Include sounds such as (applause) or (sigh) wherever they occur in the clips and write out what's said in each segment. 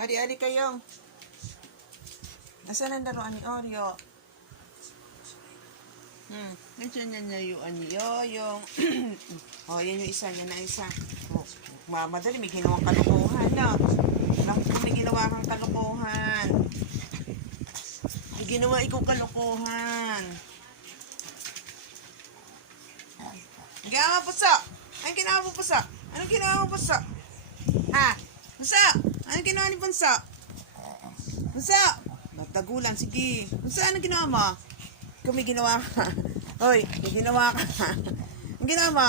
Hari-hari kayo. Nasaan ang laruan ni Oreo? Hmm, nandiyan na nayuan ni Yoyong. oh, yan yung isa, yan na isa. Oh, mamadali, may ginawang kalokohan, no? Naku, may ginawa kang kalokohan. May ginawa ikaw kalokohan. Ginawa mo puso! Anong ginawa mo puso? Anong ginawa mo puso? Ha? Puso! Anong ginawa ni Bunso? Bunso! Magtagulan, sige. Bunso, anong ginawa mo? May ginawa ka. (laughs) Hoy, may ginawa ka. (laughs) Ang ginawa mo?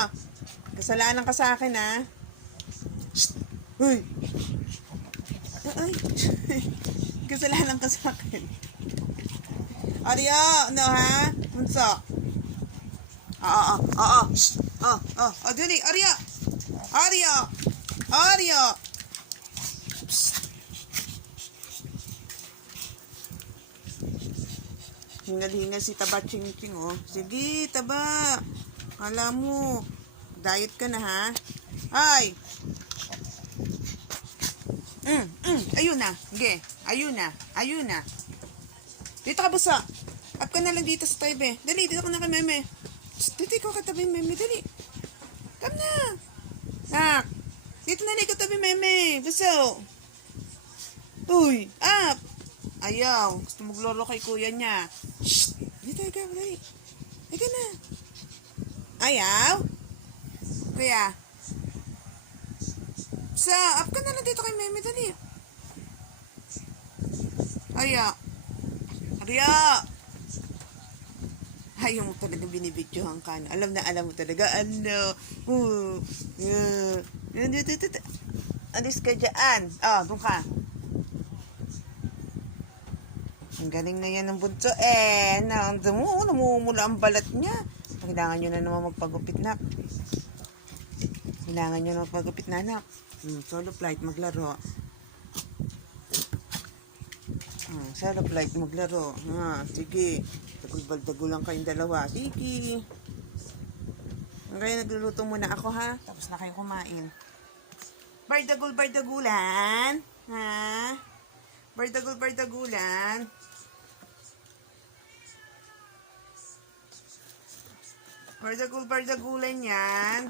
Kasalanan ka sa akin, ha? Shh! Hoy! Ay! (laughs) Kasalanan ka sa akin. Arya, ano ha? Bunso? Oo, oo, oo. Shh! Oh, oh, oh, dali, Arya! Arya! Arya! Hingal-hingal si Taba Ching Ching, oh. Sige, Taba. Kala mo, diet ka na, ha? Ay! Mm, mm, ayun na. Sige, ayun na. Ayun na. Dito ka, busa. Up ka na lang dito sa tabi. Dali, dito ka na kay Meme. Dito ikaw katabi, Meme. Dali. Come na. Nak. Dito na lang ikaw tabi, Meme. Buso. Uy, up. Ayaw. Gusto maglaro kay kuya niya. Shh. Dito, ikaw. Dali. Ika na. Ayaw. Kuya. Sa, up ka na lang dito kay Meme. Dali. Ayaw. Arya! Ayaw mo talaga binibidyohan ka. no? Alam na alam mo talaga. Ano? Uh, uh, Alis ka dyan. Ah, doon ka. Ang galing na yan ng bunso. Eh, na, mo, namumula ang balat niya. Kailangan nyo na naman magpagupit na. Kailangan nyo na magpagupit na, anak. Hmm, solo flight, maglaro. Ah, solo flight, maglaro. Ah, sige. Dagul-baldagulan kayong dalawa. Sige. Okay, nagluluto muna ako, ha? Tapos na kayo kumain. Bardagul, bardagulan. Ha? Bardagul, bardagulan. Bardagul, bardagulan yan.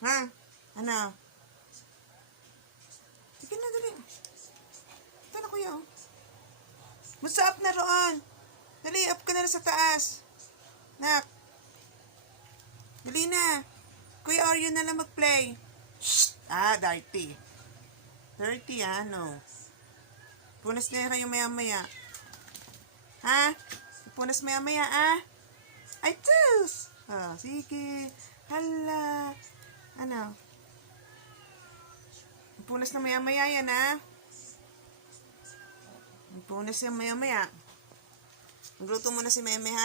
Ha? Ano? Sige na, dali. Ito na, kuya. oh. Basta up na roon. Dali, up ka na sa taas. Nak. Dali na. Kuya Oreo na lang mag-play. Shh! Ah, dirty. Dirty, ano? Punas na kayo maya-maya. Ha? Punas maya-maya, ah? Ay, tus! Oh, sige. Hala. Ano? Punas na maya-maya yan, ah. Punas yan maya-maya. Magluto muna si Meme, ha?